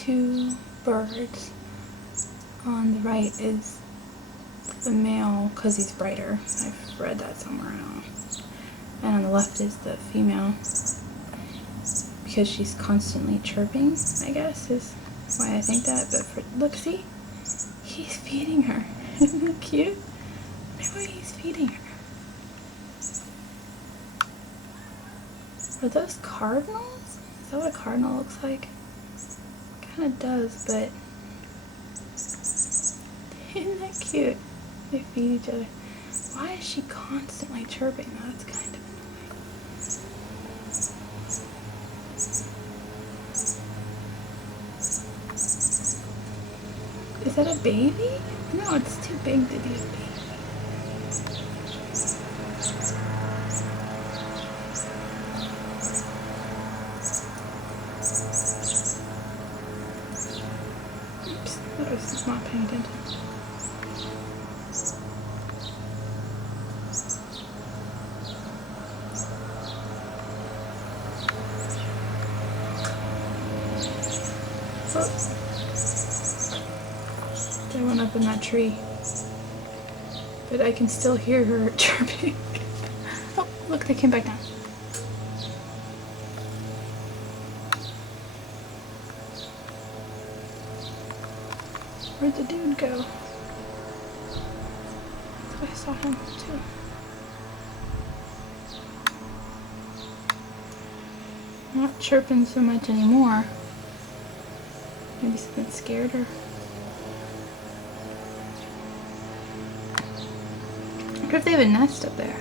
two birds. On the right is the male because he's brighter. I've read that somewhere, I don't know. And on the left is the female because she's constantly chirping, I guess, is why I think that. But look, see? He's feeding her. Isn't that cute? Look what he's feeding her. Are those cardinals? Is that what a cardinal looks like? Kind of does, but isn't that cute? They feed each other. Why is she constantly chirping? That's kind of annoying. Is that a baby? No, it's too big to be a baby. Oops, I was not paying attention. Oh. They went up in that tree. But I can still hear her chirping. Oh, look, they came back down. Where'd the dude go? I saw him too. Not chirping so much anymore. Maybe something scared her. I wonder if they have a nest up there.